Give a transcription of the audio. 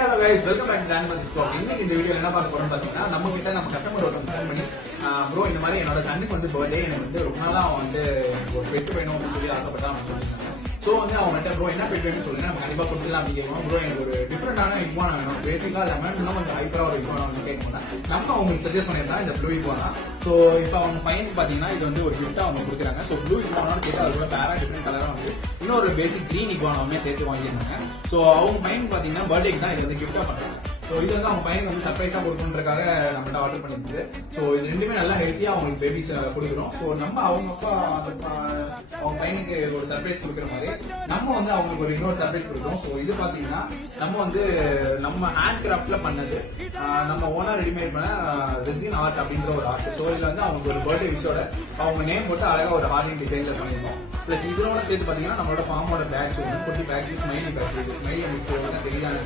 Hello guys, welcome back to டானிமல்ஸ் blog. இன்னைக்கு இந்த வீடியோ என்ன பார்க்க போறோம்னு பாத்தீங்கன்னா, நம்ம கிட்ட நம்ம கஸ்டமர் ஒருத்தவங்க ஃபோன் பண்ணி ப்ரோ இந்த மாதிரி என்னோட சன்னுக்கு வந்து பர்த்டே, எனக்கு வந்து ரொம்ப நாளா அவன் வந்து ஒரு பெட் வேணும் அப்படின்னு சொல்லி ஆசைப்பட்டா அவங்க சொல்லியிருந்தாங்க. ஸோ வந்து அவங்ககிட்ட ப்ரோ என்ன பெட் வேணும்னு சொல்லுங்க, நம்ம கண்டிப்பா கொடுத்துலாம் அப்படி கேட்கணும். ப்ரோ எனக்கு ஒரு டிஃப்ரெண்டான இக்வானா வேணும், பேசிக்கா இல்லாம இன்னும் கொஞ்சம் ஹைப்பரா ஒரு இக்வானா வந்து கேட்கணும். நம்ம அவங்களுக்கு சஜஸ்ட் பண்ணியிருந்தா இந்த ப்ளூ இக்வானா. ஸோ இப்போ அவங்க பையனுக்கு பாத்தீங்கன்னா இது வந்து ஒரு கிஃப்டா அவங்க கொடுக்குறாங்க. ஸோ ப்ளூ இக்வானான்னு கேட்டு அது கூட பேரா டிஃப்ரெண்ட் கலரா வந்து இன்னொரு பேசிக் கிரீன் இக்வானாவுமே சேர்த்து வாங்கியிருந்தாங்க. ஸோ அவங்க பையனுக்கு பாத்தீங்கன்னா பர்த்டேக்கு தான் இது வந்து கிஃப்டா பண்றாங்க. ஸோ இது வந்து அவங்க பையனுக்கு வந்து சர்ப்ரைஸா கொடுக்கணுன்றக்காக நம்மகிட்ட ஆர்டர் பண்ணிருக்கு. ஸோ இது ரெண்டுமே நல்லா ஹெல்த்தியா அவங்களுக்கு பேபிஸ் கொடுக்குறோம். ஸோ நம்ம அவங்க அப்பா அவங்க பையனுக்கு ஒரு சர்ப்ரைஸ் கொடுக்குற மாதிரி நம்ம வந்து அவங்களுக்கு ஒரு இன்னொரு சர்ப்ரைஸ் கொடுக்குறோம். ஸோ இது பாத்தீங்கன்னா நம்ம வந்து நம்ம ஹேண்ட் கிராஃப்ட்ல பண்ணது, நம்ம ஓனா ரெடிமேட் பண்ண ரெசின் ஆர்ட் அப்படின்ற ஒரு ஆர்ட். ஸோ இதுல வந்து அவங்க ஒரு பர்த்டே விஷயோட அவங்க நேம் போட்டு அழகா ஒரு ஹார்டிங் டிசைன்ல பண்ணிருக்கோம். பிளஸ் இதோட சேர்த்து பாத்தீங்கன்னா நம்மளோட ஃபார்மோட பேட்ச், குட்டி பேட்ச், ஸ்மைலி பேட்ச், ஸ்மைலி தெரியாத